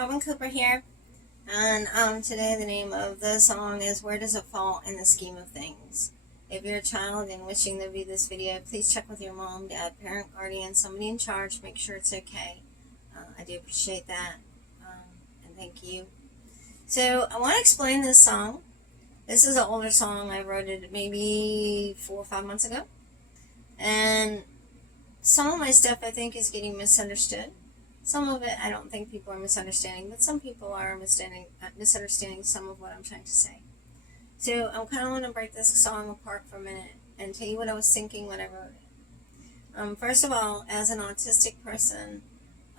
Robin Cooper here, and today the name of the song is Where Does It Fall in the Scheme of Things? If you're a child and wishing to view this video, please check with your mom, dad, parent, guardian, somebody in charge, make sure it's okay. I do appreciate that, and thank you. So I want to explain this song. This is an older song. I wrote it maybe 4 or 5 months ago, and some of my stuff I think is getting misunderstood. Some of it I don't think people are misunderstanding, but some people are misunderstanding some of what I'm trying to say. So I'm kind of want to break this song apart for a minute and tell you what I was thinking when I wrote it. First of all, as an autistic person,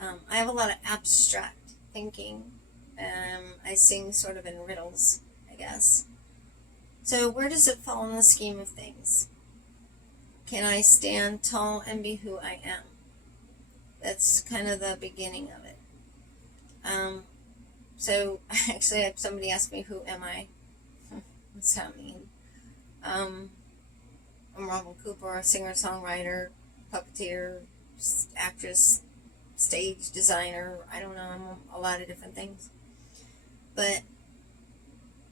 I have a lot of abstract thinking. I sing sort of in riddles, I guess. So where does it fall in the scheme of things? Can I stand tall and be who I am? That's kind of the beginning of it. So actually I had somebody ask me, who am I? What's that mean? I'm Robin Cooper, a singer-songwriter, puppeteer, actress, stage designer. I don't know, I'm a lot of different things. But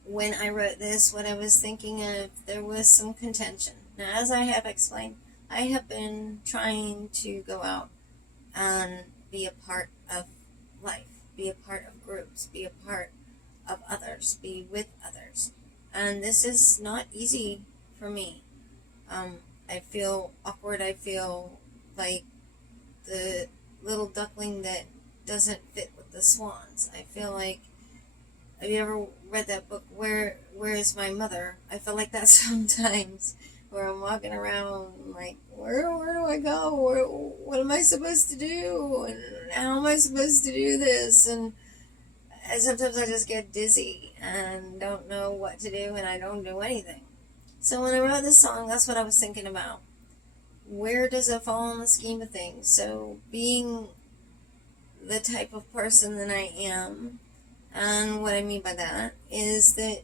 when I wrote this, what I was thinking of, there was some contention. Now, as I have explained, I have been trying to go out and be a part of life, be a part of groups, be a part of others, be with others. And this is not easy for me. I feel awkward. I feel like the little duckling that doesn't fit with the swans. I feel like, have you ever read that book, Where is My Mother? I feel like that sometimes, where I'm walking around like, where do I go? What am I supposed to do? And how am I supposed to do this? And sometimes I just get dizzy and don't know what to do, and I don't do anything. So when I wrote this song, that's what I was thinking about. Where does it fall in the scheme of things? So being the type of person that I am, and what I mean by that is that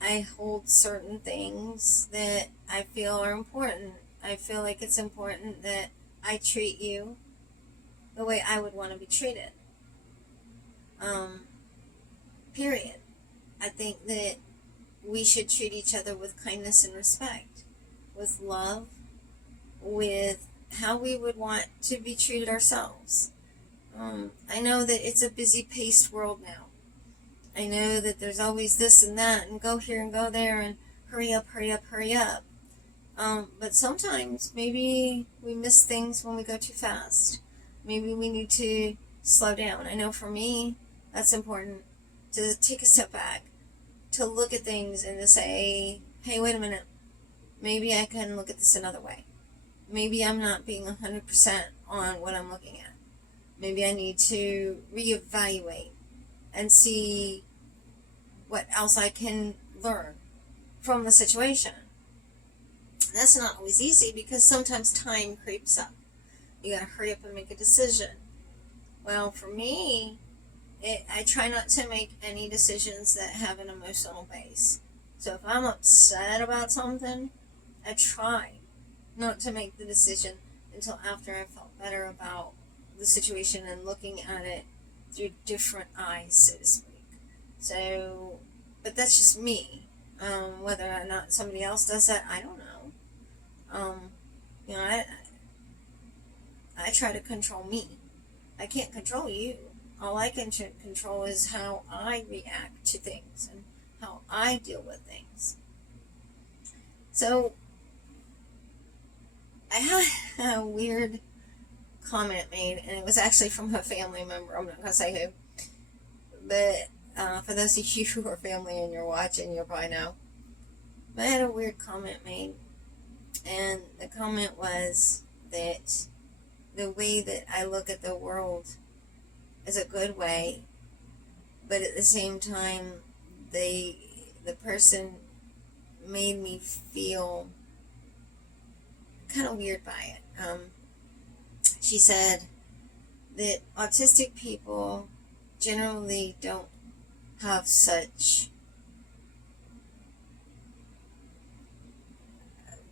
I hold certain things that I feel are important. I feel like it's important that I treat you the way I would want to be treated. Period. I think that we should treat each other with kindness and respect, with love, with how we would want to be treated ourselves. I know that it's a busy paced world now. I know that there's always this and that, and go here and go there, and hurry up, hurry up, hurry up. But sometimes maybe we miss things when we go too fast. Maybe we need to slow down. I know for me, that's important, to take a step back, to look at things and to say, hey, wait a minute, maybe I can look at this another way. Maybe I'm not being 100% on what I'm looking at. Maybe I need to reevaluate and see what else I can learn from the situation. That's not always easy because sometimes time creeps up. You gotta hurry up and make a decision. Well, for me, I try not to make any decisions that have an emotional base. So if I'm upset about something, I try not to make the decision until after I felt better about the situation and looking at it through different eyes, so to speak. So, but that's just me. Whether or not somebody else does that, I don't know. You know, I try to control me. I can't control you. All I can control is how I react to things and how I deal with things. So, I had a weird comment made, and it was actually from a family member. I'm not going to say who. But for those of you who are family and you're watching, you'll probably know. But I had a weird comment made, and the comment was that the way that I look at the world is a good way, but at the same time, the person made me feel kind of weird by it. She said that autistic people generally don't have such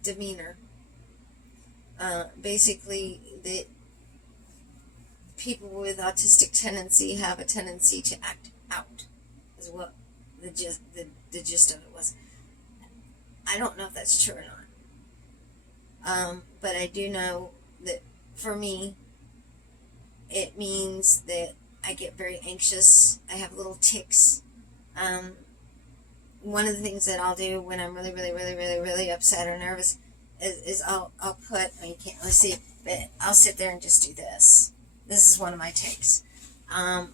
demeanor. Basically, that people with autistic tendency have a tendency to act out, is what the gist of it was. I don't know if that's true or not. But I do know that for me, it means that I get very anxious. I have little tics. One of the things that I'll do when I'm really upset or nervous is I'll put, you can't really see, but I'll sit there and just do this. This is one of my tics.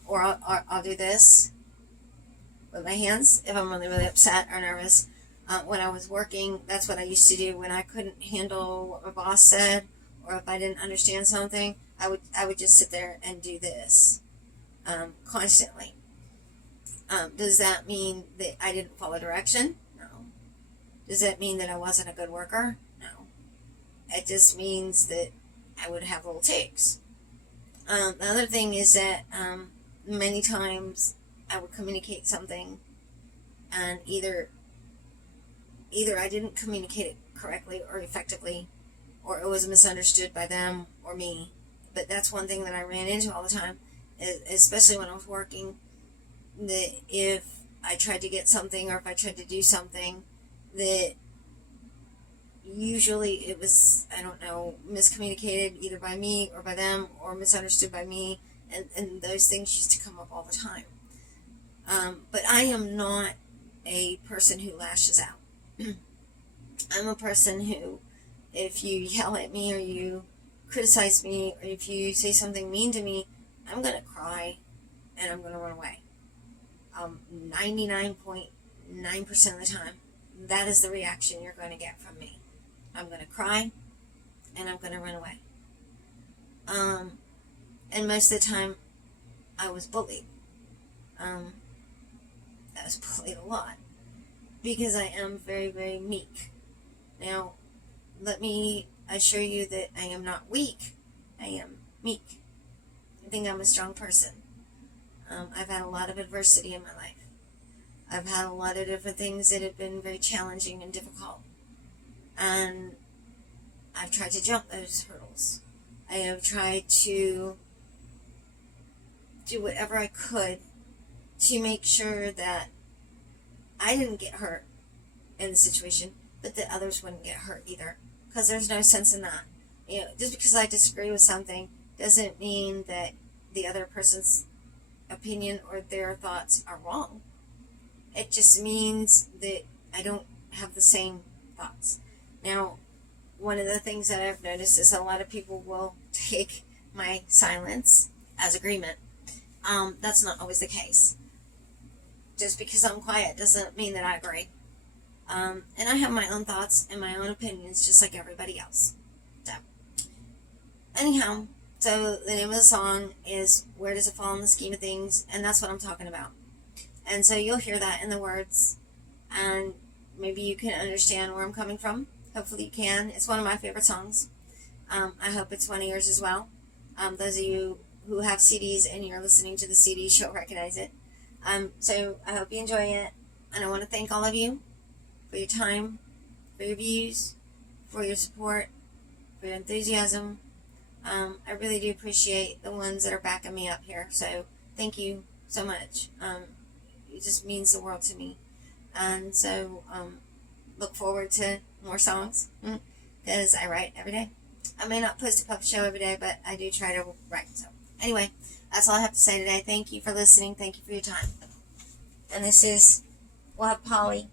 Or I'll do this with my hands if I'm really upset or nervous. When I was working, that's what I used to do when I couldn't handle what my boss said, or if I didn't understand something, I would just sit there and do this constantly. Does that mean that I didn't follow direction? No. Does that mean that I wasn't a good worker? No. It just means that I would have little tics. The other thing is that many times I would communicate something, and either I didn't communicate it correctly or effectively, or it was misunderstood by them or me. But that's one thing that I ran into all the time, especially when I was working, that if I tried to get something or if I tried to do something, that usually it was, miscommunicated either by me or by them, or misunderstood by me, and those things used to come up all the time. But I am not a person who lashes out. I'm a person who, if you yell at me or you criticize me or if you say something mean to me, I'm going to cry and I'm going to run away. 99.9% of the time, that is the reaction you're going to get from me. I'm going to cry and I'm going to run away. And most of the time, I was bullied. I was bullied a lot because I am very, very meek. Now, let me assure you that I am not weak. I am meek. I think I'm a strong person. I've had a lot of adversity in my life. I've had a lot of different things that have been very challenging and difficult. And I've tried to jump those hurdles. I have tried to do whatever I could to make sure that I didn't get hurt in the situation, but that others wouldn't get hurt either. Because there's no sense in that. Just because I disagree with something doesn't mean that the other person's opinion or their thoughts are wrong. It just means that I don't have the same thoughts. Now, one of the things that I've noticed is a lot of people will take my silence as agreement. That's not always the case. Just because I'm quiet doesn't mean that I agree. And I have my own thoughts and my own opinions just like everybody else. So, anyhow, so the name of the song is Where Does It Fall in the Scheme of Things? And that's what I'm talking about. And so you'll hear that in the words, and maybe you can understand where I'm coming from. Hopefully you can. It's one of my favorite songs. I hope it's one of yours as well. Those of you who have CDs and you're listening to the CDs, you'll recognize it. So I hope you enjoy it. And I want to thank all of you for your time, for your views, for your support, for your enthusiasm. I really do appreciate the ones that are backing me up here. So thank you so much. It just means the world to me. And so look forward to more songs because I write every day. I may not post a puppet show every day, but I do try to write. So anyway, that's all I have to say today. Thank you for listening. Thank you for your time. And this is Wild Polly.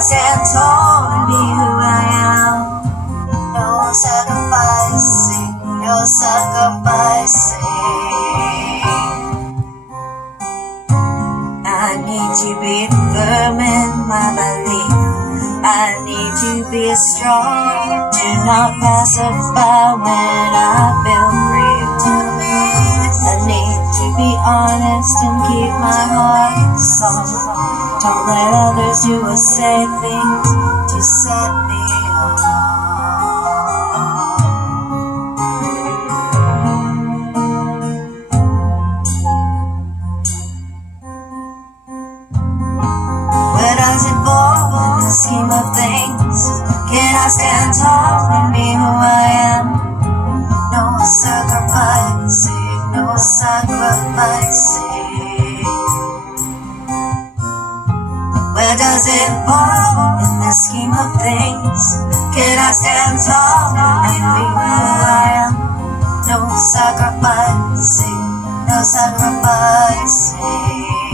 Stand tall and be who I am. No sacrificing, no sacrificing. I need to be firm in my belief. I need to be strong. Do not pass it by when I feel grieved. song. Don't let others do or say things to set me off. Where does it fall in the scheme of things? Can I stand tall and be who I am? No sacrificing, no sacrificing. Where does it fall in the scheme of things? Can I stand tall and be who I am? No sacrificing, no sacrificing.